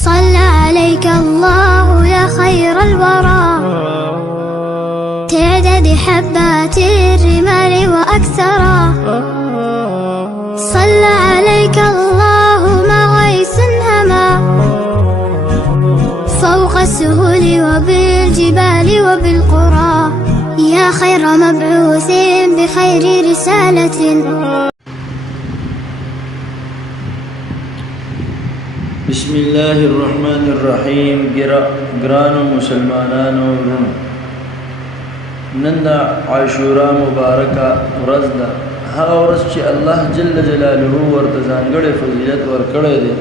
صلى عليك الله يا خير الورى تعدد حبات الرمال وأكثرا صلى عليك الله ما غيث هما فوق السهول وبالجبال وبالقرى يا خير مبعوث بخير رسالة. بسم الله الرحمن الرحيم. گرانو مسلمانانو ورونو، نن د عاشورا مبارکه ورځ ده، هغه ورځ چې الله جل جلاله ورته ځانګړی فضیلت ورکړی دی.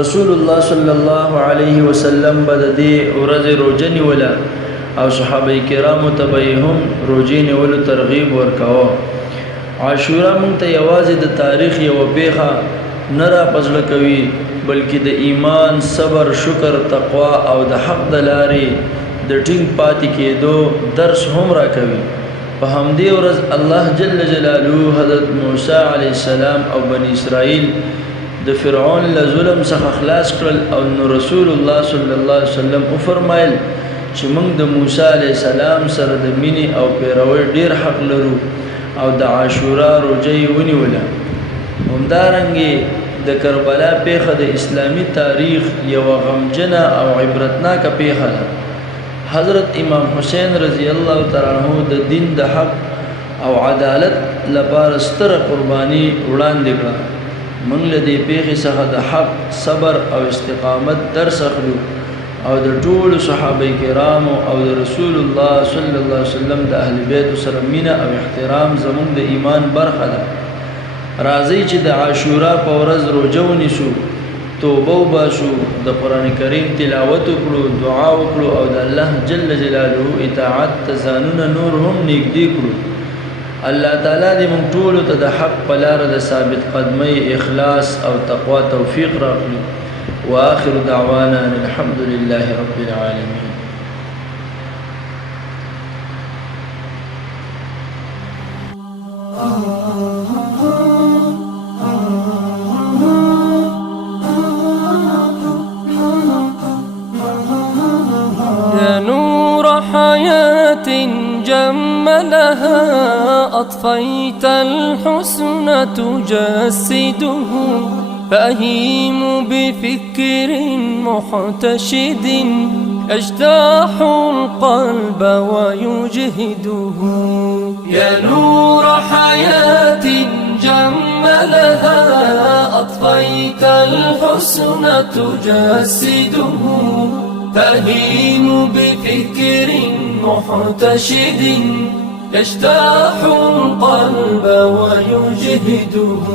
رسول الله صلی الله علیه وسلم به د دې ورځې روژه نیوله او صحابه کرامو ته به یې هم روژې نیولو ترغیب ورکاوه. عاشورا مونږ ته یوازې د تاریخ یوه پیښه نه را په زړه کوي، بلکې د ایمان، صبر، شکر، تقوا او د حق د لارې د ټینګ پاتې کېدو درس هم را کوي. په همدې ورځ الله جل جلاله حضرت موسی علیه السلام او بني اسرائیل د فرعون له ظلم څخه خلاص کړل، او نو رسول الله صلی الله علیه وسلم وفرمایل چې موږ د موسی علیه السلام سره د مینې او پیروۍ ډیر حق لرو او د عاشورا روژه یې ونیوله. همدارنګې د کربلا پیښه د اسلامي تاریخ یوه غمجنه او عبرتناکه پیښه ده. حضرت امام حسین رضی الله تعالی عنہ د دین د حق او عدالت لپاره ستره قرباني وړاندې کړه. موږ له دې پیښې څخه د حق، صبر او استقامت درس اخلو او د ټولو صحابه کرامو او د رسول الله صلی الله علیه وسلم د اهل بیت سره مینه او احترام زموږ د ایمان برخه ده. راځئ چې د عاشورا په ورځ روژه ونیسو، توبه وباسو، د قرآن کریم تلاوت وکړو، دعا وکړو او د الله جل جلاله اطاعت ته ځانونه نور هم نږدې کړو. الله تعالی دې موږ ټولو ته د حق په لاره د ثابت قدمۍ، اخلاص او تقوا توفیق راکړي. وآخر دعوانا الحمد لله رب العالمين. يا نور حياة جملها أطفيت الحسن تجسده فأهيم بفكر محتشد يجتاح القلب ويجهده. يا نور حياة جملها أطفيت الحسن تجسده فأهيم بفكر محتشد يجتاح القلب ويجهده.